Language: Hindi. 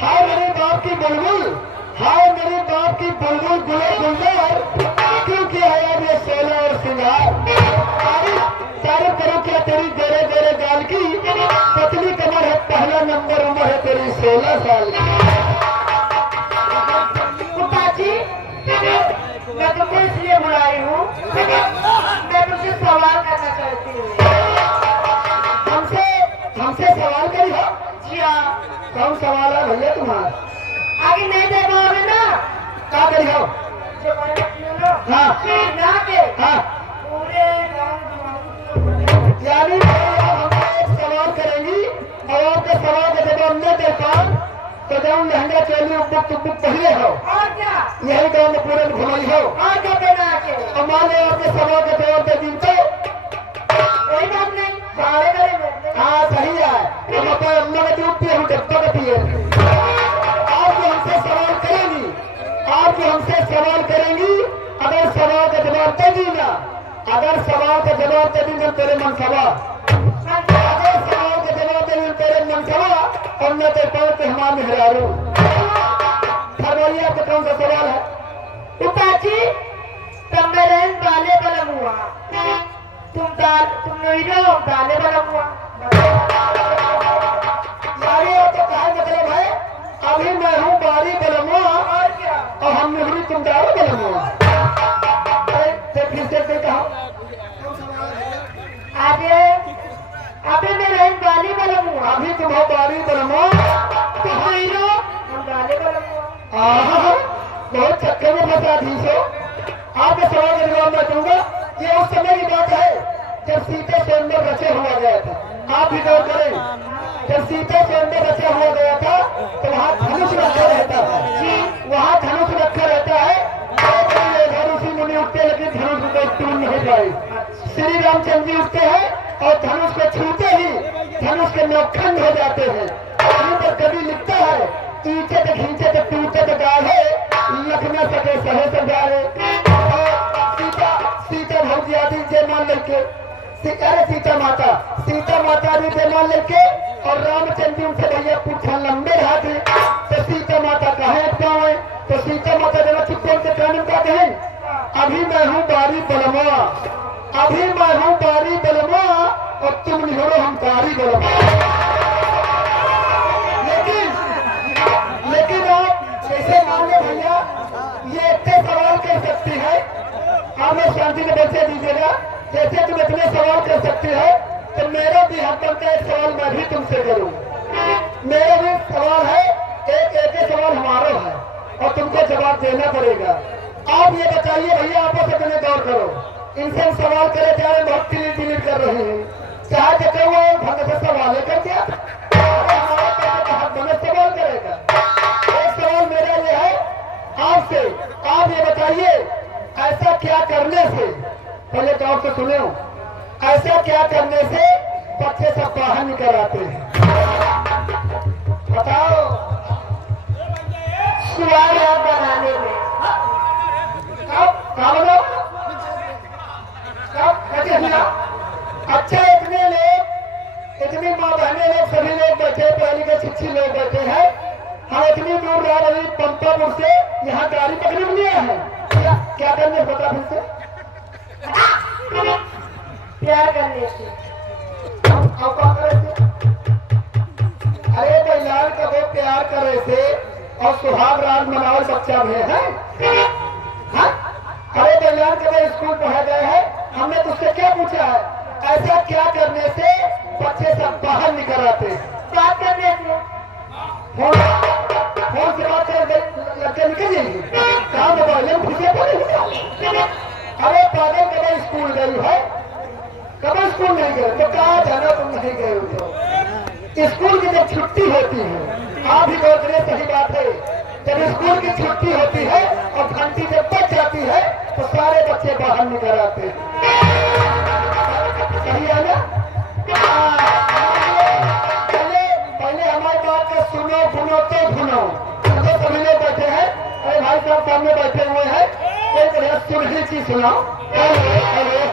हाय मेरे बाप की बुलबुल, हाय मेरे बाप की बुलबुल गुले गुलजार, क्यों किया है यार ये सोना और सिंगार। तारीफ करो क्या तेरी गोरे गोरे गाल की, पतली कमर है, पहला नंबर उम्र है तेरी 16 साल की। जी मैं तुमको इसलिए बुलाई हूँ, मैं तुमसे सवाल करना चाहती हूँ। हमसे सवाल करी हो? जी हाँ। कौन सवाल है भैया तुम्हारा? आगे नहीं दे पाओगे ना? क्या करी हो? जो मैंने हाँ ना के हाँ, पूरे यानी हम एक सवाल करेंगी और आपके सवाल का जवाब न दे पाओ तो जब लहंगा चोली उबुक तुबुक पहले हो, और क्या यही गाँव में पूरे घुमाई हो। और क्या देना आके? और मान लो आपके सवाल का जवाब दे दी तो कोई बात नहीं, सारे करेंगे। हाँ सही है। तो बताओ अम्मा का दूध पिए हूँ डब्बा का पिए। आप जो हमसे सवाल करेंगी, आप जो हमसे सवाल करेंगी, अगर सवाल का जवाब दे दी ना, अगर सवाल का जवाब दे दी तो तेरे मनसवा, अगर सवाल का जवाब दे दी तेरे मनसवा और न दे पाओ तो हमारा मेहरारू। फरमाइए आपका कौन सा सवाल है? उपाची तब मेरे बाले बलम हुआ, तुम हीरो बाले बलम हुआ। यारी हो तो कहा मतलब है अभी मैं हूँ बारी बलमुआ और क्या? और हम नहीं तुम दारू बलमुआ। फिर से कहा आगे अभी मेरे बाली बलम हुआ, अभी तुम हो बारी बलमुआ, तुम हीरो हम बाले बलम हुआ। आहा, बहुत चक्कर में फंसा धीस हो। आपके सवाल का जवाब मैं दूंगा। ये उस समय की बात है जब सीता स्वयंवर रचे हुआ गया था। आप भी गौर करें, जब सीता स्वयंवर रचा हुआ गया था तो वहाँ धनुष रखा रहता है, वहाँ धनुष रखा रहता है। घर उसी मुनि उठते लेकिन धनुष को टूट नहीं पाए। श्री रामचंद्र जी उठते हैं और धनुष को छूते ही धनुष के नौखंड हो जाते हैं। यहीं पर कभी लिखता है ईंचे तो खींचे तो टूटे तो गाढ़े, लख न सके सहे सजारे। सीता भौजी आदि जय मान लेके, अरे सीता माता भी जय मान लेके और रामचंद्र जी उनसे भैया पूछा लंबे हाथ तो सीता माता कहे गाँव है, तो सीता माता जरा चुप्पन के कानून का कहें अभी मैं हूँ बारी बलमा, अभी मैं हूँ बारी बलमा और तुम नहीं हो हम बारी बलमा। लेकिन आप जैसे मान लो भैया ये इतने सवाल कर सकती है, हमें शांति के बच्चे दीजिएगा। जैसे तुम इतने सवाल कर सकते हो तो मेरा भी हक बनता है एक सवाल मैं भी तुमसे करूं। मेरा भी सवाल है, एक सवाल हमारा है और तुमको जवाब देना पड़ेगा। आप ये बताइए भैया, आपस में गौर करो, इनसे हम सवाल करे जा रहे बहुत डिलीट कर रहे हैं। चाहे तो कहो भंग से सवाल है कर दिया, सवाल करेगा। एक सवाल मेरा ये है आपसे, आप ये बताइए ऐसा क्या करने से, पहले गौर से सुने हो, ऐसा क्या करने से बच्चे सब बाहर निकल आते हैं? बताओ। सुवाल याद बनाने में। कब बोलो अच्छा इतने लोग, इतनी माँ बहने लोग, सभी लोग बैठे, पहले के शिक्षित लोग बैठे हैं। हम इतनी दूर जा रही पंपापुर से यहाँ गाड़ी पकड़ने के लिए है, क्या करने बता फिर से? प्यार करने से। अरे बैलाल का वो प्यार करे थे और सुहाग राज मनावल बच्चा में है। अरे बैलाल का वो स्कूल पढ़ा गए हैं, हमने तुझसे क्या पूछा है? ऐसा क्या करने से बच्चे सब बाहर निकल आते? बात करने से। फोन से बात कर लड़के निकल जाएंगे, कहाँ मोबाइल में घुसे पड़े। अरे पागल कब स्कूल गई है, कब स्कूल नहीं गए तो कहा जाना तुम नहीं गए हो। स्कूल की जब छुट्टी होती है, आप ही गौर करिए, सही बात है, जब स्कूल की छुट्टी होती है और घंटी जब बच जाती है तो सारे बच्चे बाहर निकल आते हैं। सही है ना? पहले हमारी बात का सुनो सुनो तो सुनो। सभी लोग बैठे हैं, अरे भाई साहब सामने बैठे हुए हैं, एक सुनही चीज सुनाओ।